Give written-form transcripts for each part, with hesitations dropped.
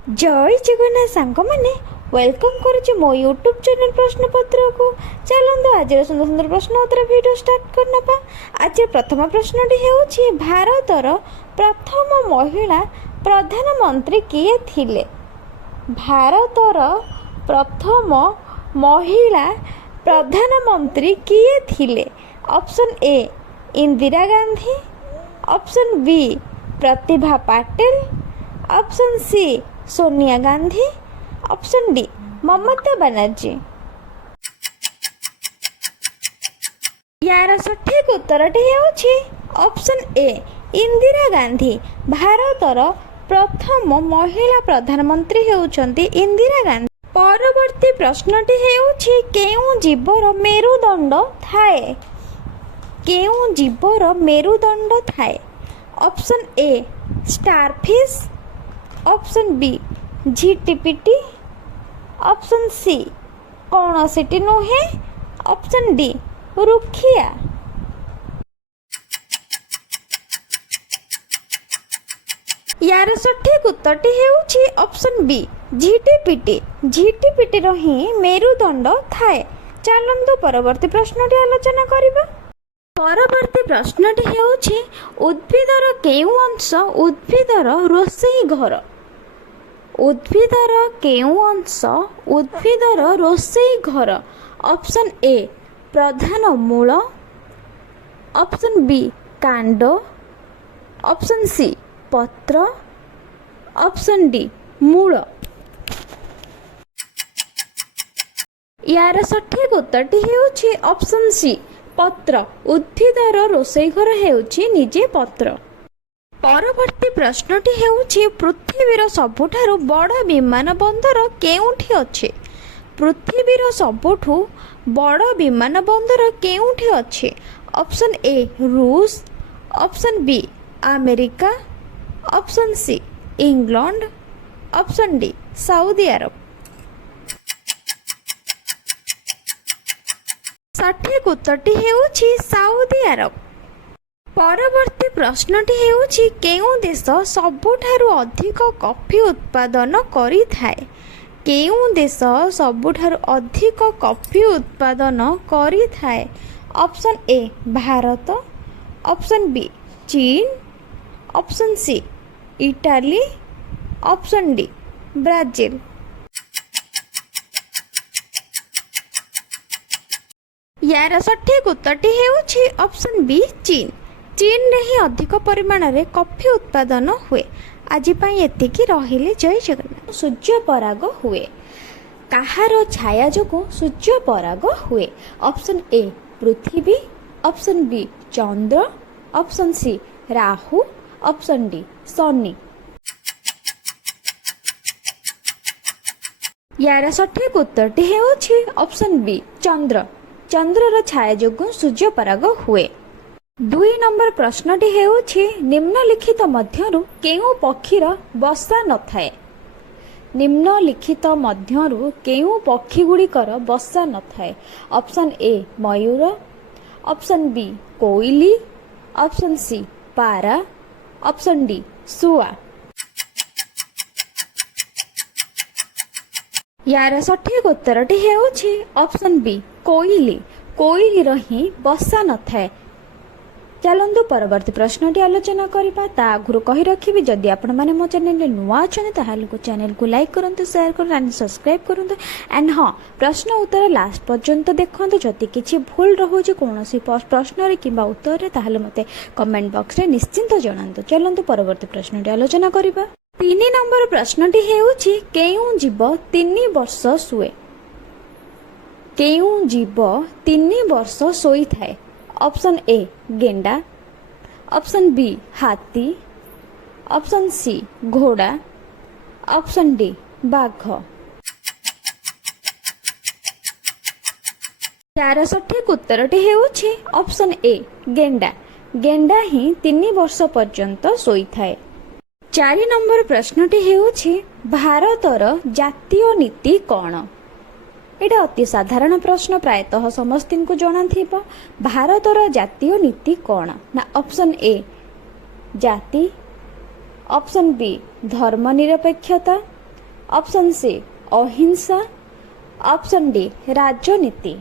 जय जगन्नाथ सांग मैंने वेलकम करुचे मो यूट्यूब चैनल प्रश्नपत्र को। चलते आज सुंदर सुंदर प्रश्न उत्तर वीडियो स्टार्ट करना। आज प्रथम प्रश्नटी है भारतर प्रथम महिला प्रधानमंत्री किए थिले? भारतर प्रथम महिला प्रधानमंत्री किए थिले? Option A Indira Gandhi, option B Pratibha Patil, option C Sonia Gandhi, option D Mamata Banerjee. यार सठिक उत्तरटी है ऑप्शन ए इंदिरा गांधी। भारतर प्रथम महिला प्रधानमंत्री होउछंती इंदिरा गांधी। परवर्ती प्रश्नटी है केउं जीवर मेरुदंड थाए? केउं जीवर मेरुदंड थाए? Option A starfish, option B झिटिपिटी, ऑप्शन सी कौन सिटी नुहे, ऑप्शन डी रुखिया। यार सठिक उत्तरटी हेउछि ऑप्शन बी झिटिपिटी। झिटिपिटी रो ही मेरुदंड थाए। चलंतु परवर्ती प्रश्नटी आलोचना करिबा। परवर्ती प्रश्नटी हेउछि उद्भिदर केउं अंश उद्भिदर रोषेई घर? उद्भिदर केउं अंश उद्भिदर रोषेई घर? ऑप्शन ए प्रधान मूल, ऑप्शन बी कांड, ऑप्शन सी पत्र, ऑप्शन डी मूल। यार सठिक उत्तरटी हेउछि ऑप्शन सी पत्र। उद्भिदर रोषेई घर हेउछि निजे पत्र। परवर्ती प्रश्नटी हेउछि पृथ्वीर सबुठारु बड़ विमान बंदर केउठी अछि? पृथ्वीर सबुठु बड़ विमान बंदर केउठी अछि? ऑप्शन ए रूस, option B America, option C England, option D सऊदी अरब। सठिक उत्तरटी हेउछि सऊदी अरब। परवर्ती प्रश्नटी हेउछि केउं देश सबुठारु अधिक कॉफी उत्पादन करिथाए? केउं देश सबुठारु अधिक कॉफी उत्पादन करिथाए? Option A Bharat, option B चीन, option C Italy, option D Brazil. यार सठिक उत्तरटी हेउछि ऑप्शन बी चीन। चीन रे ही अधिक परिमाण रे कॉफी उत्पादन हुए। आज पई एतिकी रहिले। जय जगन्नाथ। सूर्य पराग हुए। काहार छाया जोगु सूर्य पराग हुए? ऑप्शन ए पृथ्वी, ऑप्शन बी चंद्र, option C Rahu, option D Shani. यार सठिक उत्तरटी हेउछि ऑप्शन बी चंद्र। चंद्रर छाया जोगु सूर्य पराग हुए। 2 नंबर प्रश्नटी हेउछि निम्नलिखित मध्यरु केउं पक्षीर बसा नथाए? निम्नलिखित मध्यरु केउं पक्षी गुड़िकर बसा नथाए? ऑप्शन ए मयूर, ऑप्शन बी कोइली, ऑप्शन सी पारा, ऑप्शन डी सुआ। यार सठिक उत्तरटी हेउछि ऑप्शन बी कोइली। कोइली रही बसा नथाए। चलंतु परवर्ती प्रश्नटी आलोचना करिबा। ता आगुरु कहि रखिबि जदि आपण माने मो चैनल रे नुवा अछन ताहाल को चैनल को लाइक करंतु, शेयर करंतु एंड सब्सक्राइब करंतु। एंड हां प्रश्न उत्तर लास्ट पर्यंत देखंतु। जदि किछि भूल रहउछि कोनोसी प्रश्न रे किबा उत्तर रे ताहाले मते कमेंट बॉक्स रे निश्चिंत जणांतु। चलंतु परवर्ती प्रश्नटी आलोचना करिबा। 3 नंबर प्रश्नटी हेउछि केउं जीव 3 वर्ष शुए? केउं जीव 3 वर्ष सोई थाए? ऑप्शन ए गेंडा, ऑप्शन बी हाथी, ऑप्शन सी घोड़ा, ऑप्शन डी बाघ। यार सठिक उत्तरटी हेउछि ऑप्शन ए गेंडा। गेंडा ही 3 वर्ष पर्यंत सोई थाए। 4 नंबर प्रश्नटी हेउछि भारतर जातीय नीति कौन? एटा अति साधारण प्रश्न, प्रायतः समस्त को जଣା थिबो। भारतर जातीय नीति कौन ना? ऑप्शन ए जाति, ऑप्शन बी धर्मनिरपेक्षता, ऑप्शन सी अहिंसा, ऑप्शन डी राजनीति।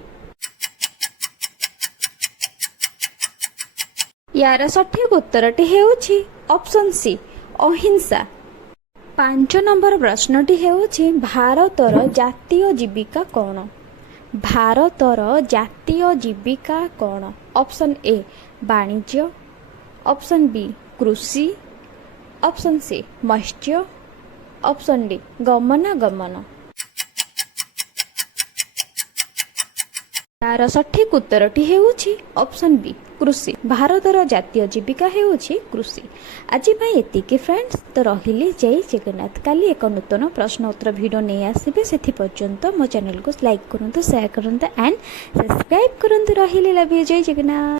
यार सठिक उत्तरटी हेउछि ऑप्शन सी अहिंसा। 5 नंबर प्रश्नटी हेउछि भारतर जातीय जीविका कौन? भारतर जातीय जीविका कौन? ऑप्शन ए वाणिज्य, ऑप्शन बी कृषि, ऑप्शन सी मत्स्य, ऑप्शन डी गमनागमन। यार सठिक उत्तरटी हेउछि ऑप्शन बी कृषि। भारतर जातीय जीविका हेउछि कृषि। आज भाई एतिकी फ्रेंड्स, तो रहिली जय जगन्नाथ। काली एक नूतन प्रश्न उत्तर वीडियो नहीं आसबे, से पर्यंत मो चैनल को लाइक करंतु, शेयर करंतु एंड सब्सक्राइब करंतु। रहिली, लव यू, जय जगन्नाथ।